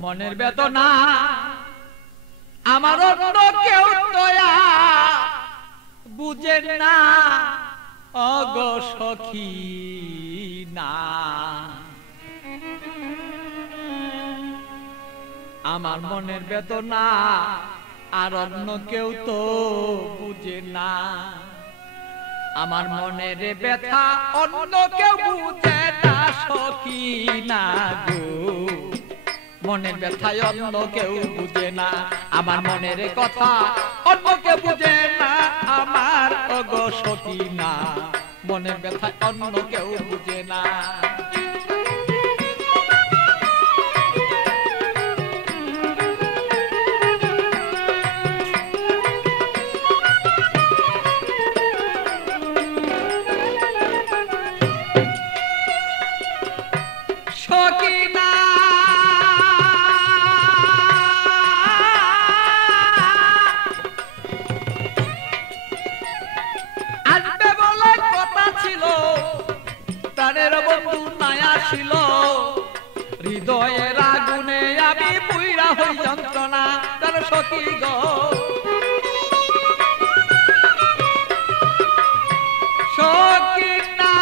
মনের বেদনা আমার অন্য কেউ দয়া বুঝে না অগো সখী না আমার মনের বেদনা আর অন্য কেউ তো বুঝে না আমার মনের ব্যথা অন্য কেউ বুঝে না সখী না গো মনের ব্যথা অন্য কেউ বুঝে না আমার মনের কথা অন্য কেউ বুঝে না আমার অগো সখী না মনের ব্যথা অন্য কেউ বুঝে না হৃদয়ের আগুনে আমি পুইরা হই যন্ত্রণা তার সখী গো সখী না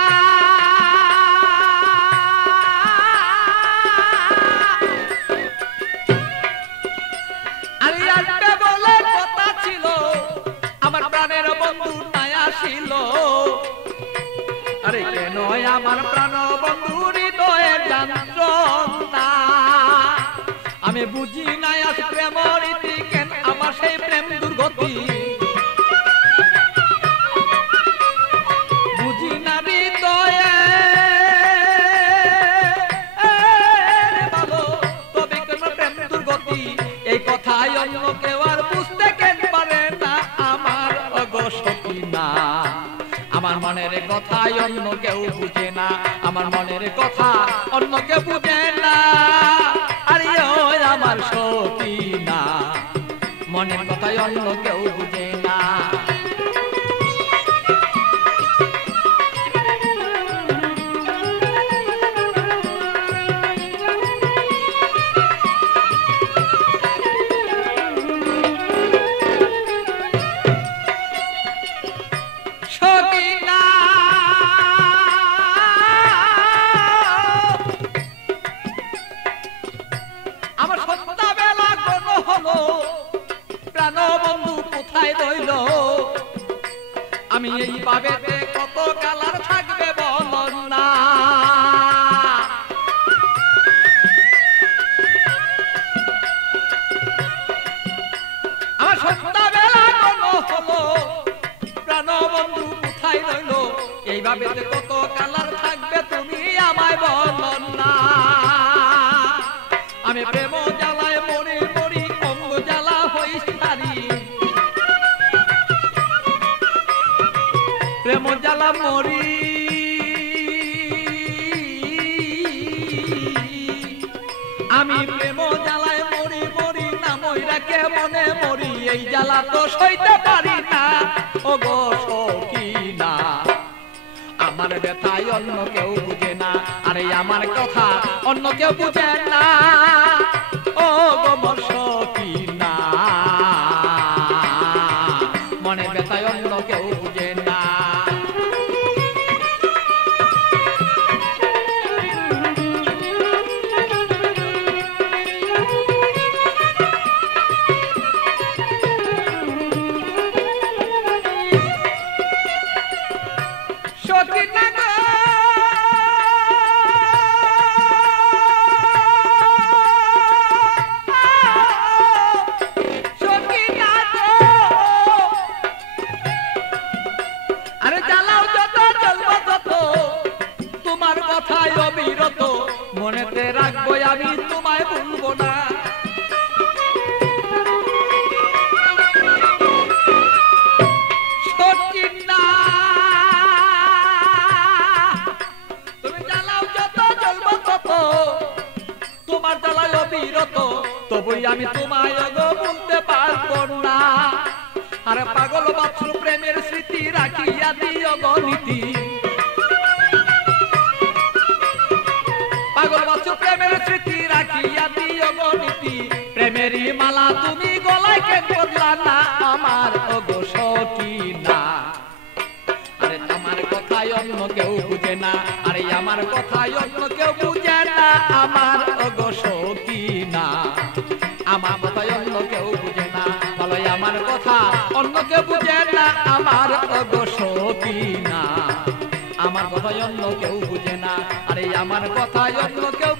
আরে আজকে বলে কথা ছিল আমার প্রাণের বন্ধু নাই আসিল আরে কেন আমার প্রাণ বন্ধু হৃদয়ের যন্ত্রণা আমি বুঝি নাই আজ প্রেম রীতি কেন আমার সেই প্রেম দুর্গতি বুঝি না হৃদয়ে ভালো তবে কেন প্রেম দুর্গতি এই কথাই অন্য কেউ আর বুঝতে কেন পারে না আমার অগো সখী না আমার মনের কথা অন্য কেউ বুঝে না আমার মনের কথা অন্য কেউ বুঝে না আরে ওই আমার সখী না মনের কথা অন্য কেউ বুঝে না আমি এই পাবেতে কত কালার থাকবে বলন না আমার সন্ধ্যাবেলা কোন হলো প্রাণ বন্ধু কোথায় রইল এই ভাবেতে কত কালার থাকবে তুমি আমায় বলন না আমি প্রেম জ্বালায় মরি মরি অঙ্গ জ্বালা হই সারি প্রেম জ্বালা মরি আমি প্রেম জ্বালায় মরি মরি না মইরাকে মনে মরি এই জ্বালা তো সইতে পারি না ও গো সখী না আমার ব্যথায় অন্য কেউ বুঝে না আরে আমার কথা অন্য কেউ বুঝে না ও গো মোর সখী না মনের ব্যথায় অন্য কেউ বুঝে না মনেতে রাখবো আমি তোমায় ভুলবো না সত্যি না তুমি জ্বালাও যত জ্বলবো তত তোমার জ্বালায় অবিরত তবুই আমি তোমায় ভুলতে পারবো না আরে পাগল বাছুর প্রেমের স্মৃতি রাখিয়া দিও গণিতি পাগল বাছুর প্রেমের স্মৃতি রাখিয়া দিও গণিতি করলা না আমার ওগো সকিনা। আরে আমার কথাই অন্য কেউ বুঝে না, আরে আমার কথাই অন্য কেউ বুঝে না আমার ওগো সকিনা। আমার কথাই অন্য কেউ বুঝে না, বলো আমার কথা অন্য কেউ বুঝে না আমার ওগো সকিনা। আমার কথাই অন্য কেউ বুঝে না, আরে আমার কথাই অন্য কেউ